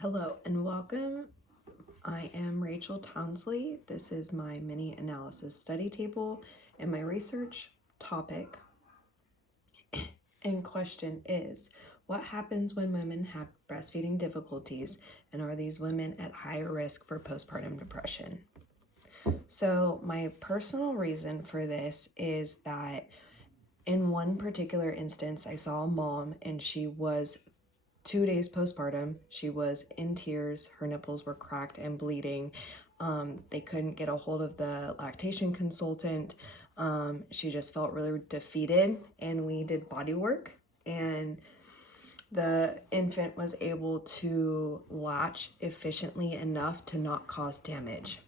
Hello and welcome. I am Rachel Townsley. This is my mini analysis study table, and my research topic and question is, what happens when women have breastfeeding difficulties, and are these women at higher risk for postpartum depression? So my personal reason for this is that in one particular instance, I saw a mom and she was 2 days postpartum. She was in tears. Her nipples were cracked and bleeding. They couldn't get a hold of the lactation consultant. She just felt really defeated, and we did body work, and the infant was able to latch efficiently enough to not cause damage.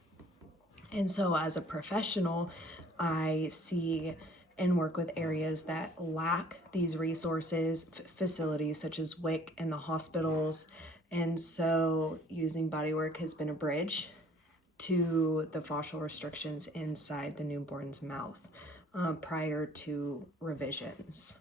And so as a professional, I see and work with areas that lack these resources, facilities such as WIC and the hospitals. And so using bodywork has been a bridge to the fascial restrictions inside the newborn's mouth prior to revisions.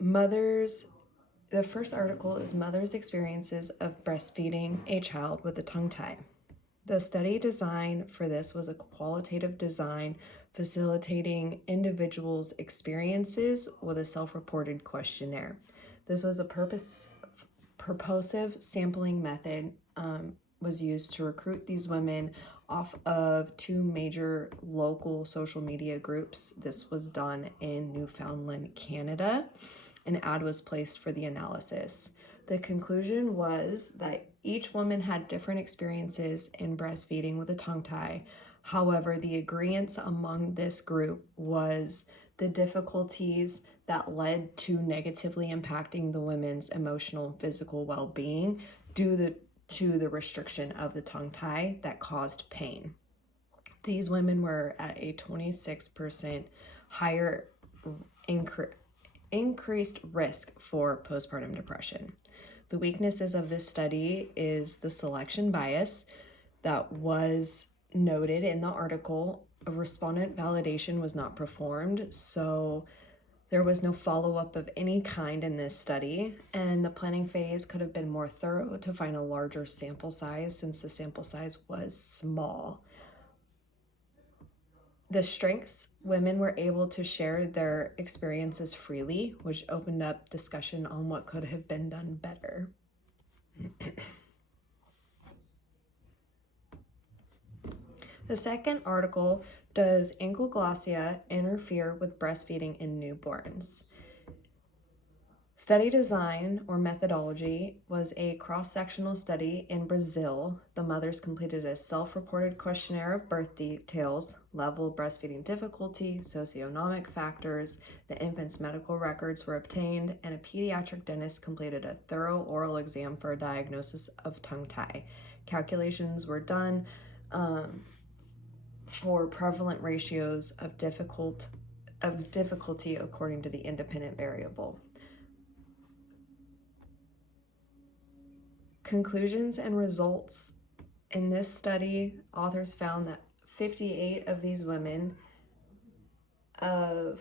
The first article is Mother's Experiences of Breastfeeding a Child with a Tongue Tie. The study design for this was a qualitative design facilitating individuals' experiences with a self-reported questionnaire. This was a purposive sampling method was used to recruit these women off of two major local social media groups. This was done in Newfoundland, Canada. An ad was placed for the analysis. The conclusion was that each woman had different experiences in breastfeeding with a tongue tie. However, the agreement among this group was the difficulties that led to negatively impacting the women's emotional and physical well-being due to the restriction of the tongue tie that caused pain. These women were at a 26% higher increased risk for postpartum depression. The weaknesses of this study is the selection bias that was noted in the article. A respondent validation was not performed, so there was no follow-up of any kind in this study, and the planning phase could have been more thorough to find a larger sample size since the sample size was small. The strengths, women were able to share their experiences freely, which opened up discussion on what could have been done better. The second article, does ankyloglossia interfere with breastfeeding in newborns? Study design or methodology was a cross-sectional study in Brazil. The mothers completed a self-reported questionnaire of birth details, level of breastfeeding difficulty, socioeconomic factors. The infant's medical records were obtained, and a pediatric dentist completed a thorough oral exam for a diagnosis of tongue tie. Calculations were done for prevalent ratios of difficulty according to the independent variable. Conclusions and results. In this study, authors found that 58 of these women had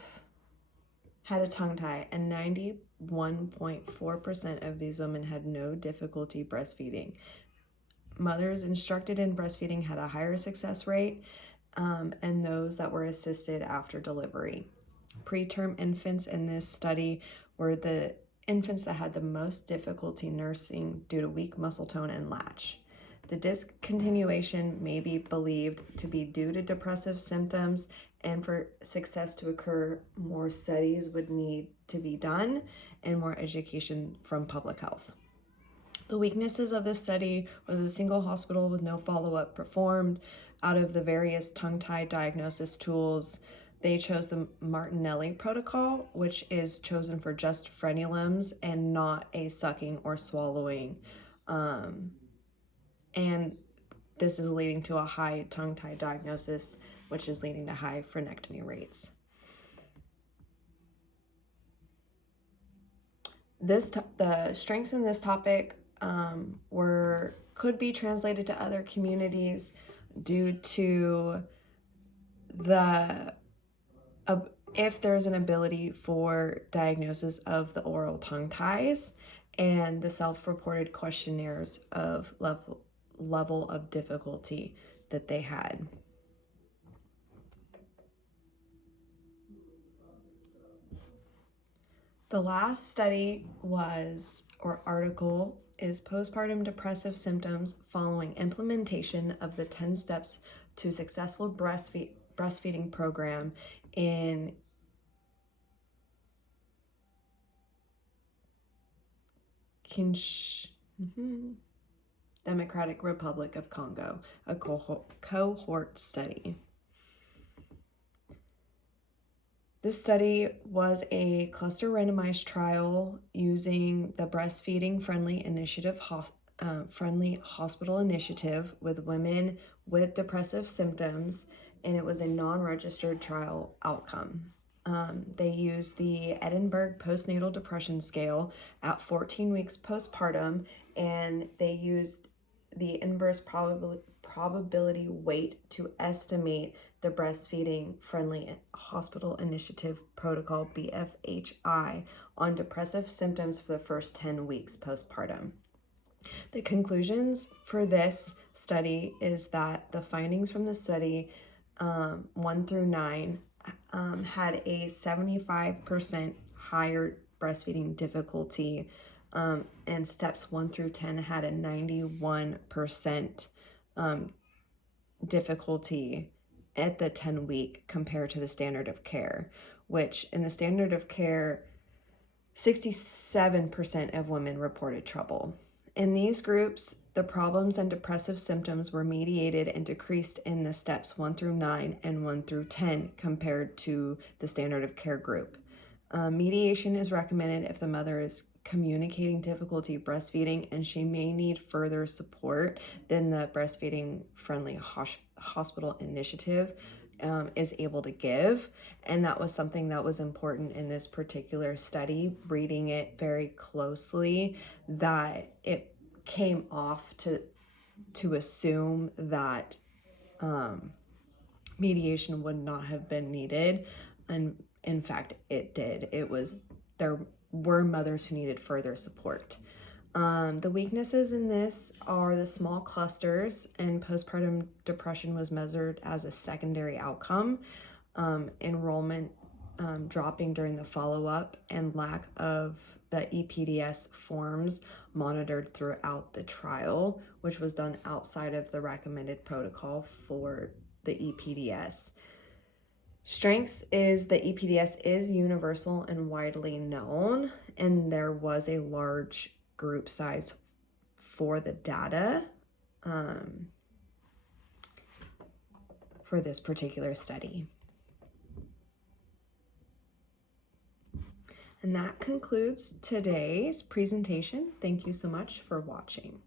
a tongue tie, and 91.4% of these women had no difficulty breastfeeding. Mothers instructed in breastfeeding had a higher success rate, and those that were assisted after delivery. Preterm infants in this study were the infants that had the most difficulty nursing due to weak muscle tone and latch. The discontinuation may be believed to be due to depressive symptoms, and for success to occur, more studies would need to be done and more education from public health. The weaknesses of this study was a single hospital with no follow-up performed. Out of the various tongue-tie diagnosis tools, they chose the Martinelli protocol, which is chosen for just frenulums and not a sucking or swallowing. And this is leading to a high tongue-tie diagnosis, which is leading to high frenectomy rates. The strengths in this topic could be translated to other communities due to the if there's an ability for diagnosis of the oral tongue ties, and the self-reported questionnaires of level of difficulty that they had. The last study or article is postpartum depressive symptoms following implementation of the 10 steps to successful breastfeeding program in Democratic Republic of Congo, a cohort study. This study was a cluster randomized trial using the Breastfeeding Friendly Hospital Initiative with women with depressive symptoms, and it was a non-registered trial outcome. They used the Edinburgh Postnatal Depression Scale at 14 weeks postpartum, and they used the inverse probability weight to estimate the Breastfeeding Friendly Hospital Initiative Protocol, BFHI, on depressive symptoms for the first 10 weeks postpartum. The conclusions for this study is that the findings from the study 1 through 9 had a 75% higher breastfeeding difficulty, and steps 1 through 10 had a 91% difficulty at the 10-week compared to the standard of care, which in the standard of care, 67% of women reported trouble. In these groups, the problems and depressive symptoms were mediated and decreased in the steps 1 through 9 and 1 through 10 compared to the standard of care group. Mediation is recommended if the mother is communicating difficulty breastfeeding and she may need further support than the Breastfeeding Friendly Hospital Initiative is able to give. And that was something that was important in this particular study, reading it very closely, that it came off to assume that mediation would not have been needed. And in fact, it did. There were mothers who needed further support. The weaknesses in this are the small clusters, and postpartum depression was measured as a secondary outcome. Enrollment dropping during the follow-up, and lack of the EPDS forms monitored throughout the trial, which was done outside of the recommended protocol for the EPDS. Strengths is the EPDS is universal and widely known, and there was a large group size for the data for this particular study. And that concludes today's presentation. Thank you so much for watching.